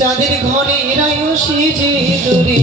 চাঁদের ঘরে রায় সেজে দূরে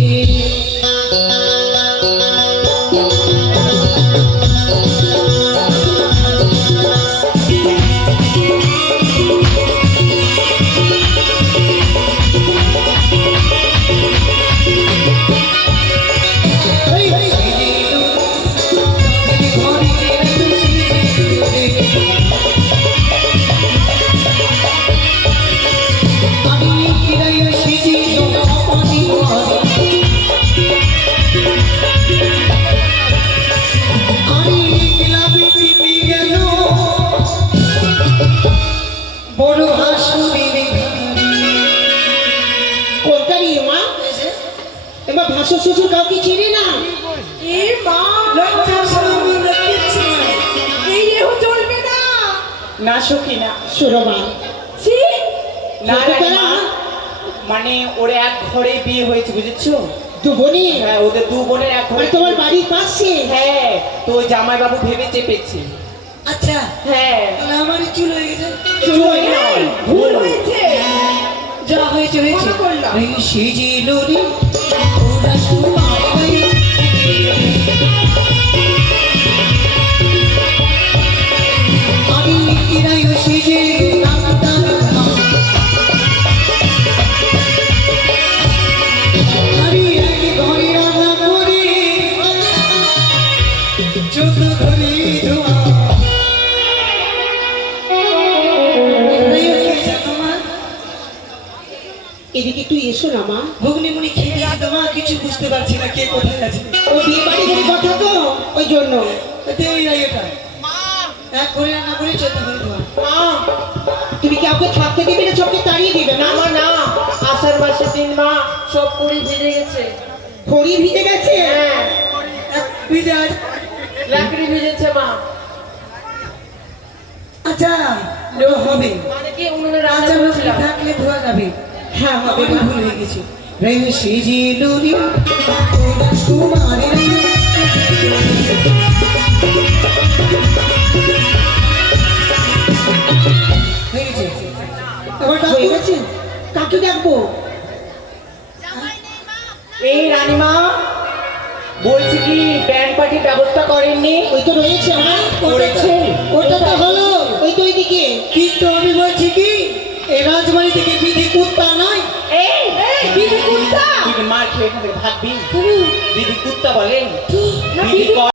শ্বশুর কাউকে চিনি না না সখী না সুরমা মানে ওর এক ঘরে বিয়ে হয়েছে বুঝেছো? দু বোনে? হ্যাঁ, ওদের দু বোনের এক ঘরে। তোমার বাড়ির পাশে? হ্যাঁ, তো জামাই বাবু ভেবে চেপেছে। আচ্ছা হ্যাঁ, আমারই চুল হয়ে গেছে। চুল নয়, ভুল হয়েছে। যা হয়েছে হয়েছে। সেজিল রে ওরা সুমার গায়ে আমি কিরাই সেজে এদিকে একটু এসো না মা। ঘুগনিমুনি খেয়ে দিয়েছি তো মা, কিছু বুঝতে পারছি না কে কোথায় আছে। ও বিয়ে বাড়ি ঘুরে কথা তো ওই জন্য এই এটা এক ঘরে রান্না করে 14 ঘরে ধোয়া। মা, তুমি কাউকে থাকতে দিবে না, সবকে তাড়িয়ে দিবে? না মা না, আষাঢ় মাসের দিন মা সব পুরি ভিজে গেছে। খড়ি ভিজে গেছে? হ্যাঁ, বিদায় লাকড়ি ভিজেছে মা। আচ্ছা হবে মানে কি উনুনে রান্না আচ্ছা করেছিলাম। থাকলে ধোয়া যাবে। হ্যাঁ হবে। আমি ভুল হয়ে গেছি। রে সেজিল রে ওরা সুমার হয়ে গেছে। হয়ে গেছে। কাকে ডাকবো? এই রানীমা বলছি কি ব্যান্ড পার্টির ব্যবস্থা করেননি? ওই তো রয়েছে আমার। করেছে? ওটা তো হলো ওই তো ওইদিকে। কিন্তু আমি বলছি কি এই রাজবাড়ি থেকে বিধি কুত্তা নয়। এই বিধি কুত্তা? তুই মার খেয়ে এখান থেকে ভাগবি? বিধি কুত্তা বলে? বিধি